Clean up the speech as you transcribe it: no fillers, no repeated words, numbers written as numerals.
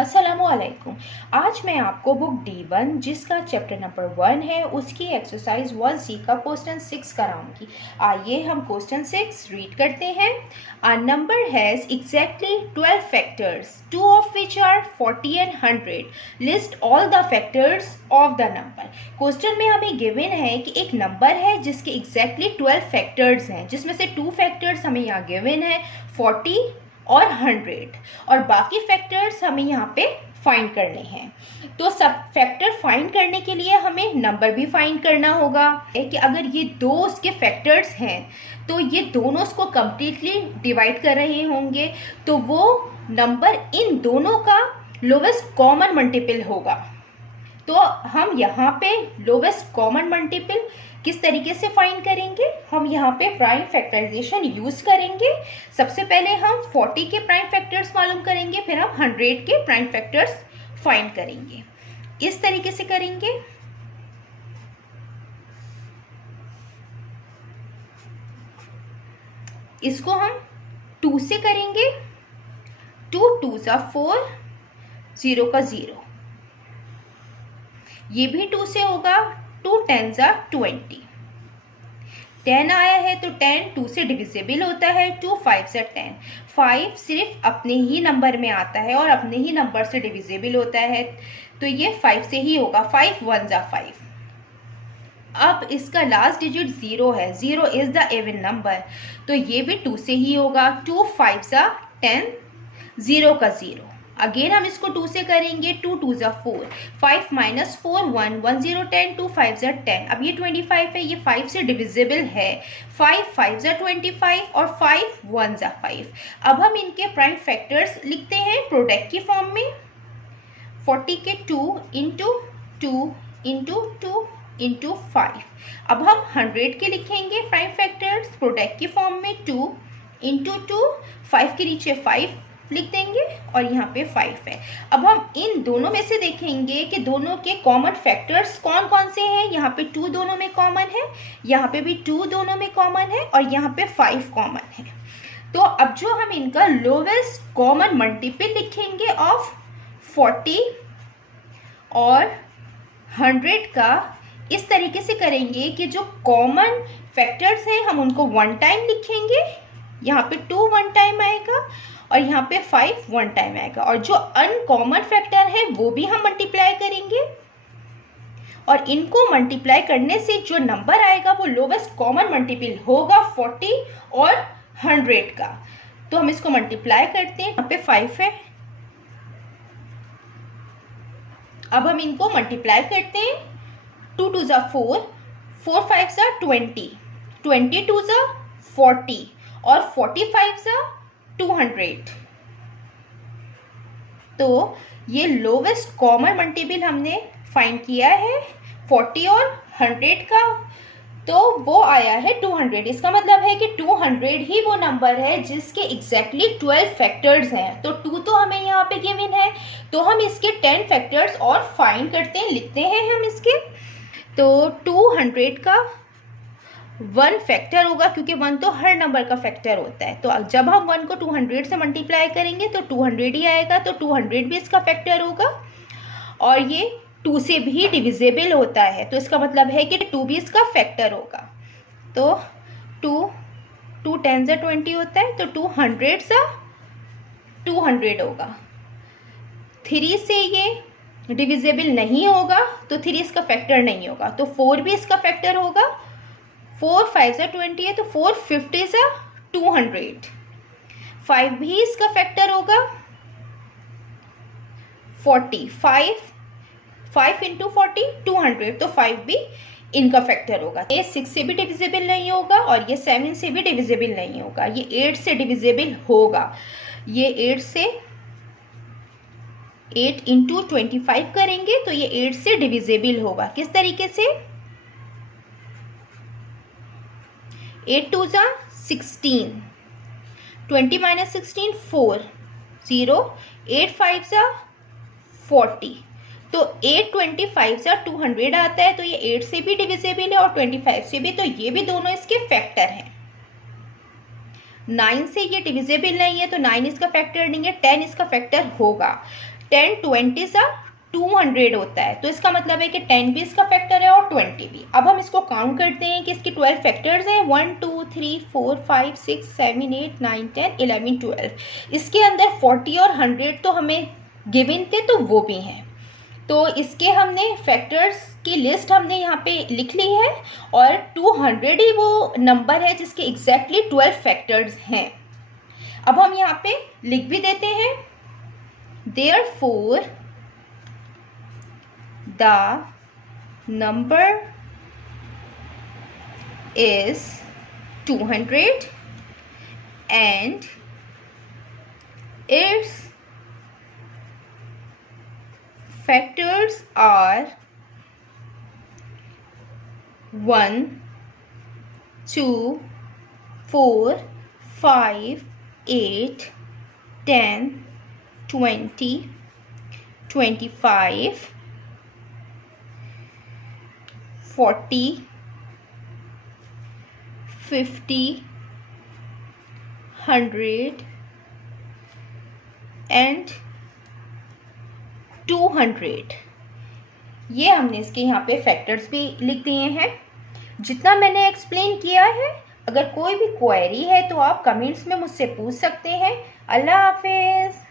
अस्सलामुअलैकुम। आज मैं आपको बुक D1 जिसका चैप्टर नंबर 1 है उसकी एक्सरसाइज 1C का क्वेश्चन 6 कराऊंगी। आइए हम क्वेश्चन 6 रीड करते हैं। A number has exactly 12 factors, two of which are 40 and 100. List all the factors of the number. Question में हमें गिवन है कि एक नंबर है जिसके एग्जैक्टली 12 फैक्टर्स हैं, जिसमें से 2 फैक्टर्स हमें यहाँ गिवन है 40 और 100, और बाकी फैक्टर्स हमें यहाँ पे फाइंड करने हैं। तो सब फैक्टर फाइंड करने के लिए हमें नंबर भी फाइंड करना होगा कि अगर ये दो उसके फैक्टर्स हैं तो ये दोनों उसको कम्प्लीटली डिवाइड कर रहे होंगे, तो वो नंबर इन दोनों का लोवेस्ट कॉमन मल्टीपल होगा। तो हम यहाँ पे लोवेस्ट कॉमन मल्टीपल किस तरीके से फाइंड करेंगे, हम यहाँ पे प्राइम फैक्टराइजेशन यूज करेंगे। सबसे पहले हम 40 के प्राइम फैक्टर्स मालूम करेंगे, फिर हम 100 के प्राइम फैक्टर्स फाइंड करेंगे। इस तरीके से करेंगे। इसको हम 2 से करेंगे। 2 2 ज़ा 4, 0 का 0। ये भी 2 से होगा। 2 10 ज़ा 20। 10 आया है तो 10 2 से डिविजिबल होता है। 2 5 ज़ा 10। 5 सिर्फ अपने ही नंबर में आता है और अपने ही नंबर से डिविजिबल होता है, तो ये 5 से ही होगा। 5 1 ज़ा 5। अब इसका लास्ट डिजिट 0 है। 0 इज द इवन नंबर, तो ये भी 2 से ही होगा। 2 5 ज़ा 10, 0 का 0। अगेन हम इसको 2 से करेंगे। 2 2 ज़ा 4। 5 माइनस 4 1, 1 0 10, 2 5 ज़ा 10। अब ये 25 है, ये 5 से डिविजिबल है। 5 5 ज़ा 25 और 5 1 ज़ा 5। अब हम इनके प्राइम फैक्टर्स लिखते हैं प्रोडक्ट की फॉर्म में। 40 के 2 इंटू 2 इंटू 2 इंटू 5। अब हम 100 के लिखेंगे प्राइम फैक्टर्स प्रोडक्ट की फॉर्म में। 2 इंटू 2, 5 के नीचे 5 लिख देंगे और यहाँ पे 5 है। अब हम इन दोनों में से देखेंगे कि दोनों के कॉमन फैक्टर्स कौन कौन से हैं। यहाँ पे 2 दोनों में कॉमन है, यहाँ पे भी 2 दोनों में कॉमन है, और यहाँ पे 5 कॉमन है। तो अब जो हम इनका लोवेस्ट कॉमन मल्टीपल लिखेंगे ऑफ 40 और 100 का, इस तरीके से करेंगे कि जो कॉमन फैक्टर्स हैं हम उनको 1 टाइम लिखेंगे। यहाँ पे 2 1 टाइम आएगा और यहाँ पे 5 1 टाइम आएगा, और जो अनकॉमन फैक्टर है वो भी हम मल्टीप्लाई करेंगे, और इनको मल्टीप्लाई करने से जो नंबर आएगा वो लोवेस्ट कॉमन मल्टीपल होगा 40 और 100 का। तो हम इसको मल्टीप्लाई करते हैं। यहाँ पे 5 है। अब हम इनको मल्टीप्लाई करते हैं। 2 2 ज़ा 4, 4 5 ज़ा 20, 22 ज़ा 40 और 45 ज़ा 200। तो ये लोवेस्ट कॉमन मल्टीपल हमने फाइंड किया है 40 और 100 का, तो वो आया है 200। इसका मतलब है कि 200 ही वो नंबर है जिसके एग्जैक्टली 12 फैक्टर्स हैं। तो 2 तो हमें यहाँ पे गिवन है, तो हम इसके 10 फैक्टर्स और फाइंड करते हैं, लिखते हैं हम इसके। तो 200 का 1 फैक्टर होगा, क्योंकि 1 तो हर नंबर का फैक्टर होता है। तो जब हम 1 को 200 से मल्टीप्लाई करेंगे तो 200 ही आएगा, तो 200 भी इसका फैक्टर होगा, और ये 2 से भी डिविजिबल होता है, तो इसका मतलब है कि 2 भी इसका फैक्टर होगा। तो 2 10 ज़ा 20 होता है, तो 200 ज़ा 200 होगा। 3 से ये डिविजिबल नहीं होगा, तो 3 इसका फैक्टर नहीं होगा, तो 4 भी इसका फैक्टर होगा। 4 5 ज़ा 20 है, तो 4 50 ज़ा 200। 5 भी इसका फैक्टर होगा। 40 5 इंटू 40 200, तो 5 भी इनका फैक्टर होगा। ये 6 से भी डिविजिबल नहीं होगा और ये 7 से भी डिविजिबल नहीं होगा। ये 8 से डिविजिबल होगा। ये 8 से 8 इंटू 25 करेंगे तो ये 8 से डिविजिबल होगा। किस तरीके से? 8 2 ज़ा 16, 20 माइनस 16 4, 0, 8 5 ज़ा 40, तो 8 25 ज़ा 200 आता है, तो ये 8 से भी डिविजिबल है और 25 से भी, तो ये भी दोनों इसके फैक्टर हैं। 9 से ये डिविजिबल नहीं है, तो 9 इसका फैक्टर नहीं है। 10 इसका फैक्टर होगा। 10 20 सा 200 होता है, तो इसका मतलब है कि 10 भी इसका फैक्टर है और 20 भी। अब हम इसको काउंट करते हैं कि इसके 12 फैक्टर्स हैं, 1 2 3 4 5 6 7 8 9 10 11 12। इसके अंदर 40 और 100 तो हमें गिवन थे, तो वो भी हैं। तो इसके हमने फैक्टर्स की लिस्ट हमने यहाँ पे लिख ली है, और 200 ही वो नंबर है जिसके एग्जैक्टली 12 फैक्टर्स हैं। अब हम यहाँ पे लिख भी देते हैं, therefore the number is 200 and its factors are 1 2 4 5 8 10 20 25 40 50 100 and 200। ये हमने इसके यहाँ पे फैक्टर्स भी लिख दिए हैं। जितना मैंने एक्सप्लेन किया है, अगर कोई भी क्वेरी है तो आप कमेंट्स में मुझसे पूछ सकते हैं। अल्लाह हाफिज़।